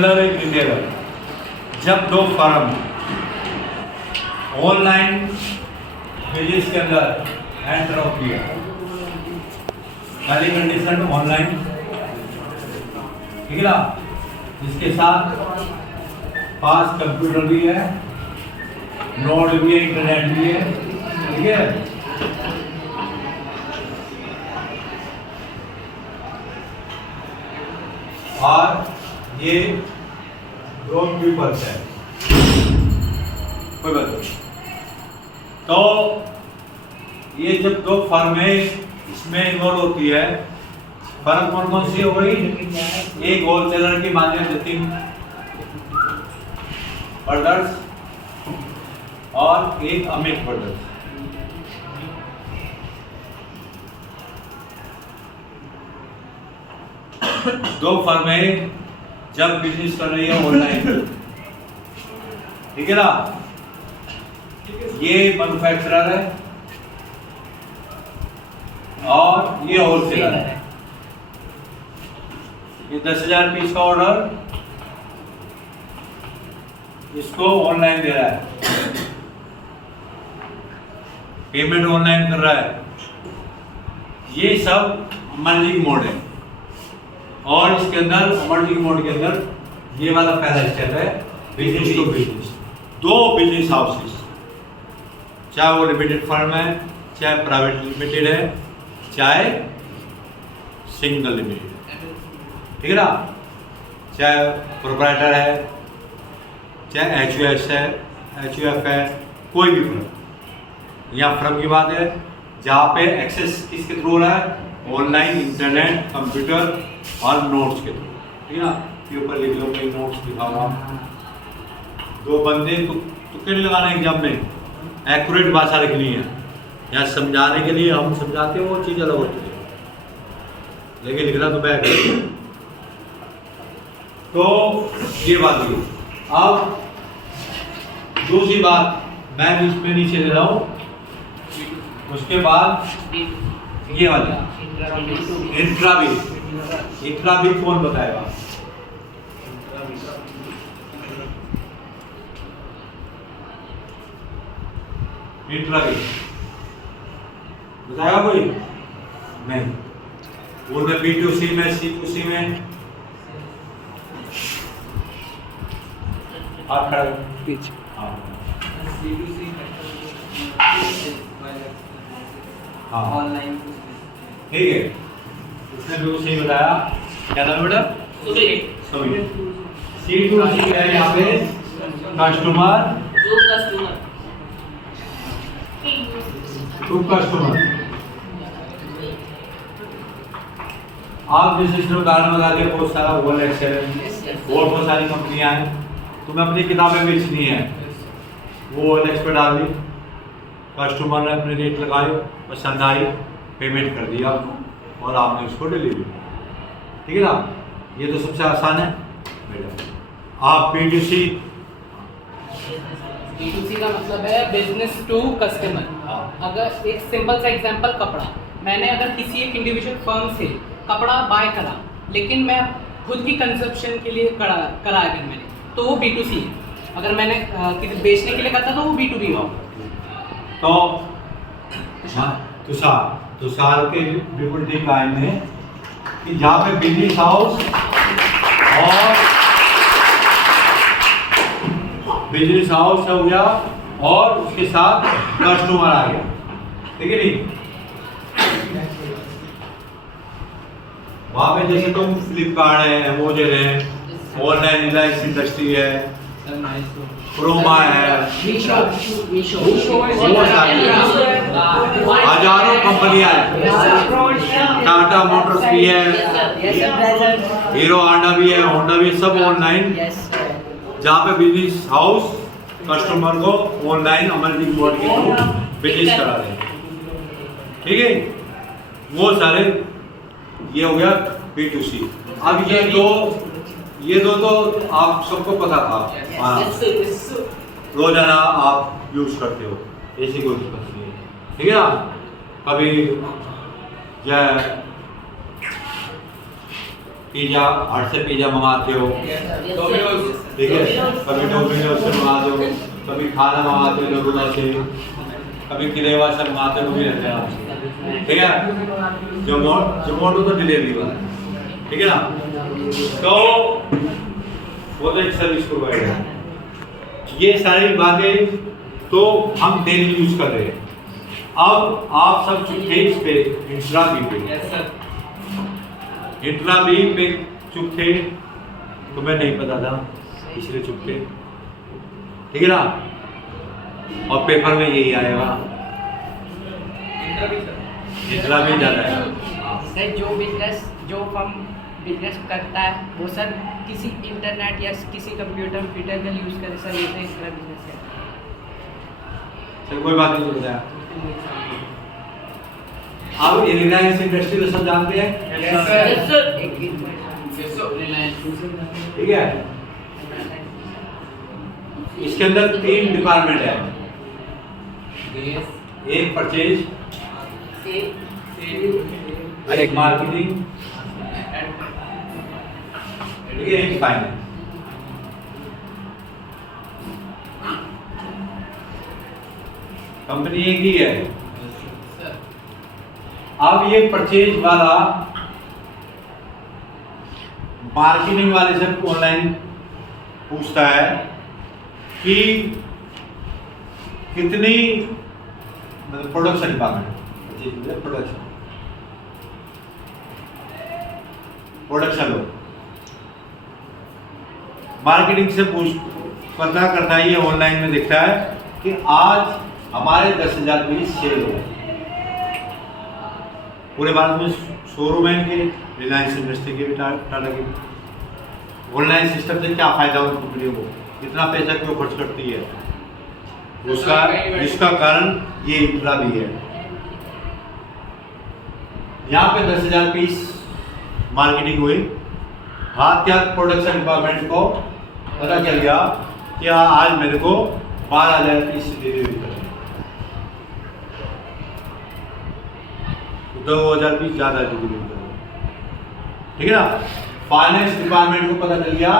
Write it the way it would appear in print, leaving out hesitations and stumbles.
Wholesaler एक retailer, जब दो फर्म ऑनलाइन बिजनेस के अंदर एंटर होती है, पहली कंडीशन ऑनलाइन, ठीक है ना, जिसके साथ पास कंप्यूटर भी है, नोट भी है, इंटरनेट भी है, ठीक है। और ये दो पीपल्स है, कोई बात नहीं। तो ये जब दो फर्में इसमें इन्वॉल्व होती है, फर्म कौन कौन सी हो गई? एक होलसेलर की मान्य जतिन ब्रदर्स और एक अमित ब्रदर्स। दो फर्में जब बिजनेस कर रही है ऑनलाइन, ठीक है ना, ये मैन्युफैक्चरर है और ये होलसेलर है। ये 10,000 पीस का ऑर्डर इसको ऑनलाइन दे रहा है, पेमेंट ऑनलाइन कर रहा है। ये सब मर्जिंग मोड है और इसके अंदर मर्जिंग मोड के अंदर ये वाला पहला स्टेप है बिजनेस टू बिजनेस। दो बिजनेस हाउसेस, चाहे वो लिमिटेड फर्म है, चाहे प्राइवेट लिमिटेड है, चाहे सिंगल लिमिटेड, ठीक है ना, चाहे प्रोप्राइटर है, चाहे HUS है, HUF है, कोई भी फर्म। यहाँ फर्म की बात है जहाँ पे एक्सेस किसके थ्रू हो रहा है? ऑनलाइन, इंटरनेट, कंप्यूटर और नोट्स के थ्रू, ठीक है ना। ये ऊपर लिख लो, मैं नोट्स दिखाऊंगा। दो बंदे तुक्के नहीं लगाना एग्जाम में, एक्यूरेट भाषा लिखनी है। यहाँ समझाने के लिए हम समझाते हैं, वो चीज़ अलग होती है, लेकिन लिखना तो बैक है। तो ये बात हुई। अब दूसरी बात मैं बीच में नीचे दे रहा हूँ, उसके बाद ये वाला इंट्रावीक। इंट्रावीक कौन बताएगा? इंट्रावीक बताएगा कोई? नहीं। उनमें B2C में, C2C में आप खड़ा पीछे। हाँ ऑनलाइन, ठीक है। उसने बिल्कुल सही बताया। क्या नाम है बेटा? C2C है यहाँ पे कस्टमर टू कस्टमर। आप जैसे उदाहरण बता दिया, बहुत सारा वर्ल्ड एक्सेल है, बहुत सारी कंपनियां हैं, तुम्हें अपनी किताबें बेचनी है, वो OLX पे डाल दी, कस्टमर ने अपने रेट लगाए, पसंद आई, पेमेंट कर दिया और आपने उसको डिलीवरी, ठीक है ना। ये तो सबसे आसान है बेटा। आप B2C का मतलब है बिजनेस टू कस्टमर। अगर एक सिंपल सा एग्जांपल, कपड़ा, मैंने अगर किसी एक इंडिविजुअल फर्म से कपड़ा बाय करा, लेकिन मैं खुद की कंजप्शन के लिए करा अगर मैंने, तो वो B2C है। अगर मैंने किसी बेचने के लिए करता तो वो B2B होगा। तो तुषार के बिल्कुल ठीक लाइन है कि जहाँ पे बिजनेस हाउस हो गया और उसके साथ कस्टमर आ गया, ठीक है नहीं। वहाँ पे जैसे तुम फ्लिपकार्ट है, अमेज़न है, ऑनलाइन रिलायंस इंडस्ट्री है, क्रोमा है, हजारों कंपनियां हैं, टाटा मोटर्स भी है, हीरो होंडा भी है, होंडा भी, सब ऑनलाइन, जहाँ पे बिजनेस हाउस कस्टमर को ऑनलाइन अमेजिंग मोड के थ्रू बिजनेस करा रहे हैं, ठीक है। वो सारे ये हो गया B2C। अब ये दो तो आप सबको पता था, रोजाना आप यूज करते हो, ऐसी कोई दिक्कत नहीं है, ठीक है ना। कभी पिज्जा हट से पिज्जा मंगाते हो, ठीक है, कभी डोमिनोज से मंगाते हो, कभी खाना मंगाते हो डोमिनोज से, कभी किलेवा से मंगाते हो भी रहते हैं आपसे, ठीक है। जोमोटो तो डिलीवरी वाला है, ठीक है ना। तो वो तो एक सर्विस प्रोवाइडर है। ये सारी बातें तो हम डेली यूज कर रहे हैं। अब आप सब चुप थे इस पे इंट्रा बी पे, इंट्रा बी पे चुप थे, तुम्हें नहीं पता था इसलिए चुप थे, ठीक है ना। और पेपर में यही आएगा, इंट्रा बी ज्यादा है। सर जो फर्म बिजनेस करता है वो सर किसी इंटरनेट या किसी कंप्यूटर फिजिकल यूज करे सर ये तो इसका बिजनेस है। चल कोई बात नहीं, बताया। अब रिलायंस इंडस्ट्री तो सब जानते हैं, ठीक है। इसके अंदर 3 डिपार्टमेंट है, एक परचेज, एक मार्केटिंग, ठीक है, एक फाइनेंस। कंपनी एक ही है। अब ये परचेज वाला मार्केटिंग वाले से ऑनलाइन पूछता है कि कितनी, मतलब प्रोडक्शन डिपार्टमेंट, प्रोडक्शन लो, मार्केटिंग से पता करता है, ये ऑनलाइन में दिखता है कि आज हमारे 10,000 पीस सेल हो, पूरे भारत में शोरूम है इनके, रिलायंस इंडस्ट्री के भी, टाटा के। ऑनलाइन सिस्टम से क्या फायदा उन कंपनियों को, इतना पैसा क्यों खर्च करती है, इसका कारण ये इंफ्रा भी है। यहाँ पे 10,000 पीस मार्केटिंग हुई, हाथ के हाथ प्रोडक्शन डिपार्टमेंट को पता चल गया कि आज मेरे को 12,000 पीस डिलीवरी करनी, 2,000 पीस ज़्यादा डिलीवरी करनी, ठीक है ना। फाइनेंस डिपार्टमेंट को पता चल गया